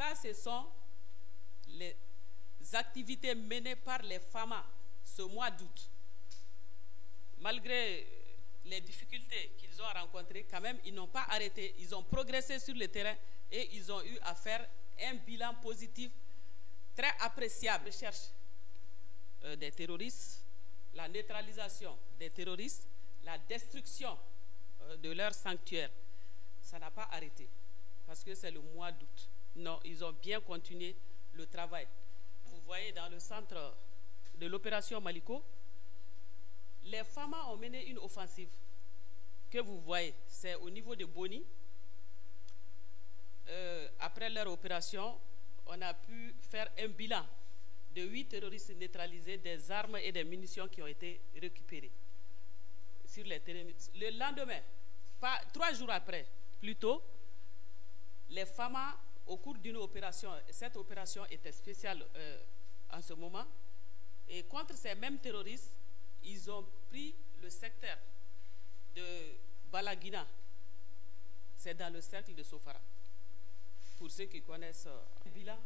Ça, ce sont les activités menées par les FAMA ce mois d'août. Malgré les difficultés qu'ils ont rencontrées, quand même, ils n'ont pas arrêté. Ils ont progressé sur le terrain et ils ont eu à faire un bilan positif très appréciable. Recherche des terroristes, la neutralisation des terroristes, la destruction de leur sanctuaire. Ça n'a pas arrêté parce que c'est le mois d'août. Non, ils ont bien continué le travail. Vous voyez dans le centre de l'opération Maliko, les FAMA ont mené une offensive que vous voyez, c'est au niveau de Boni. Après leur opération, on a pu faire un bilan de 8 terroristes neutralisés, des armes et des munitions qui ont été récupérées sur les terrains. Le lendemain, 3 jours après, plutôt, les FAMA, au cours d'une opération, cette opération était spéciale en ce moment, et contre ces mêmes terroristes, ils ont pris le secteur de Balagina, c'est dans le cercle de Sofara. Pour ceux qui connaissent le bilan,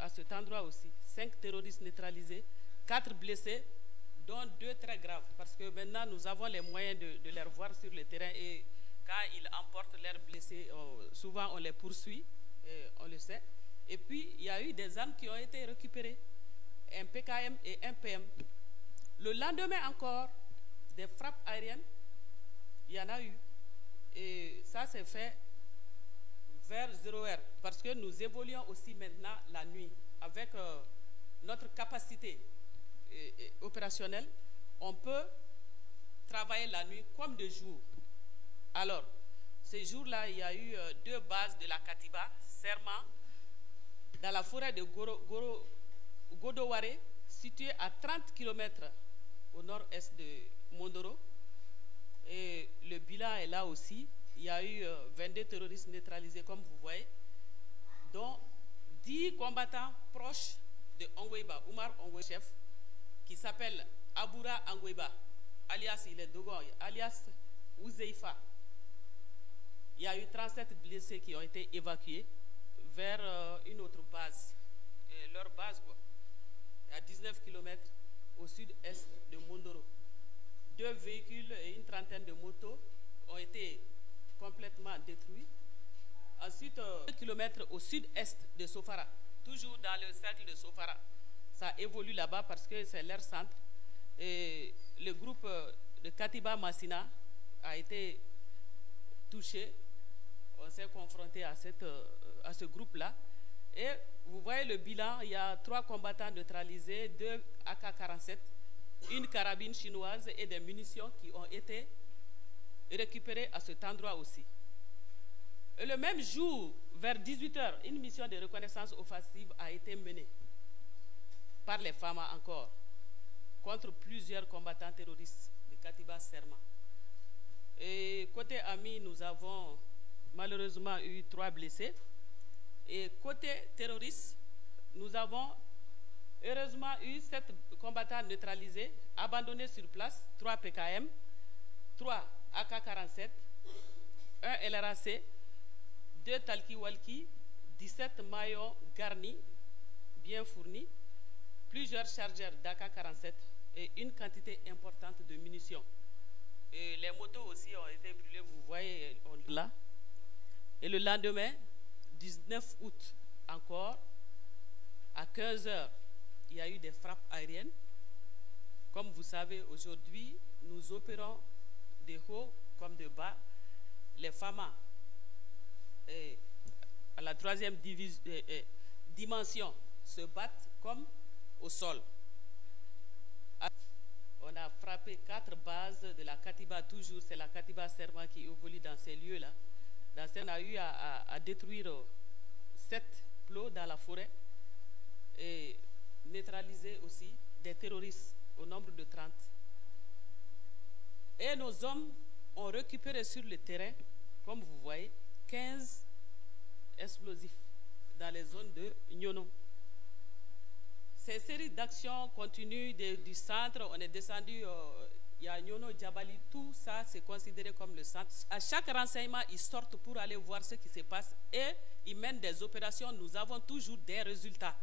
à cet endroit aussi, 5 terroristes neutralisés, 4 blessés, dont 2 très graves, parce que maintenant nous avons les moyens de les voir sur le terrain et quand ils emportent leurs blessés, souvent on les poursuit, on le sait. Et puis il y a eu des armes qui ont été récupérées, un PKM et un PM. Le lendemain encore, des frappes aériennes, il y en a eu. Et ça s'est fait vers 0h, parce que nous évoluons aussi maintenant la nuit. Avec notre capacité opérationnelle, on peut travailler la nuit comme de jour. Alors, ces jours-là, il y a eu 2 bases de la Katiba, Serment, dans la forêt de Godoware, située à 30 km au nord-est de Mondoro. Et le bilan est là aussi. Il y a eu 22 terroristes neutralisés, comme vous voyez, dont 10 combattants proches de Ongweba, Oumar Ongwe, chef, qui s'appelle Aboura Ongweba, alias il est Dogon, alias Ouzeifa. Il y a eu 37 blessés qui ont été évacués vers une autre base. Et leur base, quoi, à 19 km au sud-est de Mondoro. 2 véhicules et une trentaine de motos ont été complètement détruits. Ensuite, 2 km au sud-est de Sofara, toujours dans le cercle de Sofara. Ça évolue là-bas parce que c'est leur centre. Et le groupe de Katiba Massina a été touché. On s'est confronté à ce groupe-là. Et vous voyez le bilan, il y a 3 combattants neutralisés, 2 AK-47, une carabine chinoise et des munitions qui ont été récupérées à cet endroit aussi. Et le même jour, vers 18h, une mission de reconnaissance offensive a été menée par les FAMA encore, contre plusieurs combattants terroristes de Katiba Serma. Et côté ami, nous avons malheureusement eu 3 blessés. Et côté terroriste, nous avons heureusement eu 7 combattants neutralisés, abandonnés sur place, 3 PKM, 3 AK-47, 1 LRAC, 2 talki-walki, 17 maillons garnis, bien fournis, plusieurs chargeurs d'AK-47 et une quantité importante de munitions. Et les motos aussi ont été brûlées, vous voyez là. Et le lendemain, 19 août encore, à 15h, il y a eu des frappes aériennes. Comme vous savez, aujourd'hui, nous opérons de haut comme de bas. Les FAMA, à la 3e dimension, se battent comme au sol. On a frappé 4 bases de la Katiba, toujours c'est la Katiba Serma qui évolue dans ces lieux-là. On a eu à détruire 7 plots dans la forêt et neutraliser aussi des terroristes au nombre de 30. Et nos hommes ont récupéré sur le terrain, comme vous voyez, 15 explosifs dans les zones de Nyono. Ces séries d'actions continuent du centre. On est descendu, il y a Nyono, Djabali, tout ça c'est considéré comme le centre. À chaque renseignement, ils sortent pour aller voir ce qui se passe et ils mènent des opérations, nous avons toujours des résultats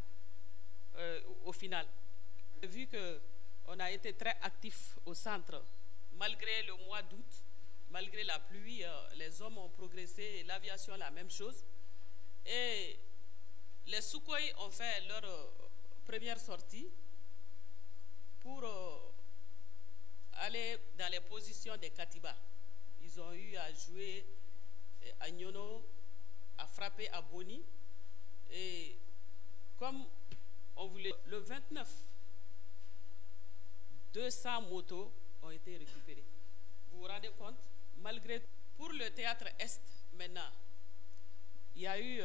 au final. Vu qu'on a été très actifs au centre, malgré le mois d'août, malgré la pluie, les hommes ont progressé, l'aviation la même chose. Et les Sukhoi ont fait leur première sortie pour aller dans les positions des Katiba. Ils ont eu à jouer à Nyono, à frapper à Boni. Et comme on voulait, le 29, 200 motos ont été récupérées. Vous vous rendez compte? Malgré, pour le théâtre Est, maintenant, il y a eu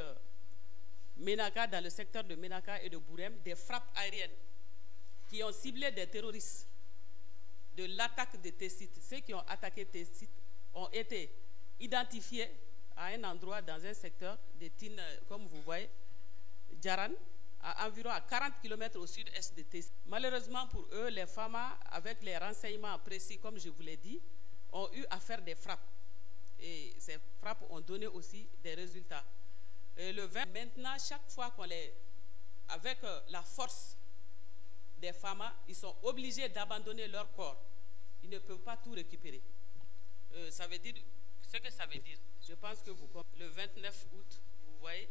Ménaka, dans le secteur de Ménaka et de Bourem, des frappes aériennes qui ont ciblé des terroristes de l'attaque de Tessit. Ceux qui ont attaqué Tessit ont été identifiés à un endroit dans un secteur de Tine, comme vous voyez, Djaran, à environ à 40 km au sud-est de Tessit. Malheureusement pour eux, les FAMA, avec les renseignements précis, comme je vous l'ai dit, ont eu à faire des frappes. Et ces frappes ont donné aussi des résultats. Et le 20, maintenant, chaque fois qu'on les... Avec la force des FAMA, ils sont obligés d'abandonner leur corps. Ils ne peuvent pas tout récupérer. Ça veut dire... Ce que ça veut dire, je pense que vous... Le 29 août, vous voyez,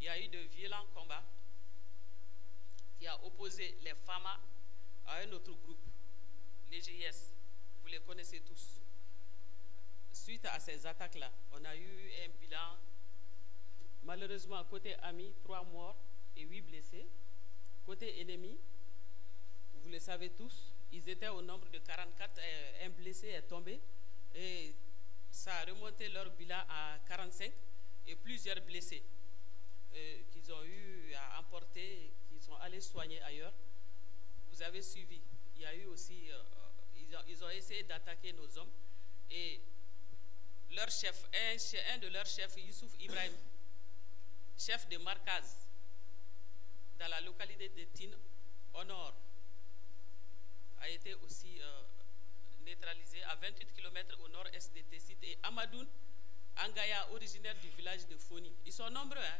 il y a eu de violents combats qui a opposé les FAMA à un autre groupe, les GIS. Vous les connaissez tous. Suite à ces attaques-là, on a eu un bilan, malheureusement, côté ami, 3 morts et 8 blessés. Côté ennemi, vous le savez tous, ils étaient au nombre de 44, un blessé est tombé, et ça a remonté leur bilan à 45, et plusieurs blessés qu'ils ont eu à emporter, qui sont allés soigner ailleurs. Vous avez suivi, il y a eu aussi, ils ont essayé d'attaquer nos hommes, et leur chef, un de leurs chefs, Youssouf Ibrahim, chef de Markaz, dans la localité de Tine, au nord, a été aussi neutralisé à 28 km au nord-est de Tessit, et Amadoun Angaya, originaire du village de Foni. Ils sont nombreux, hein.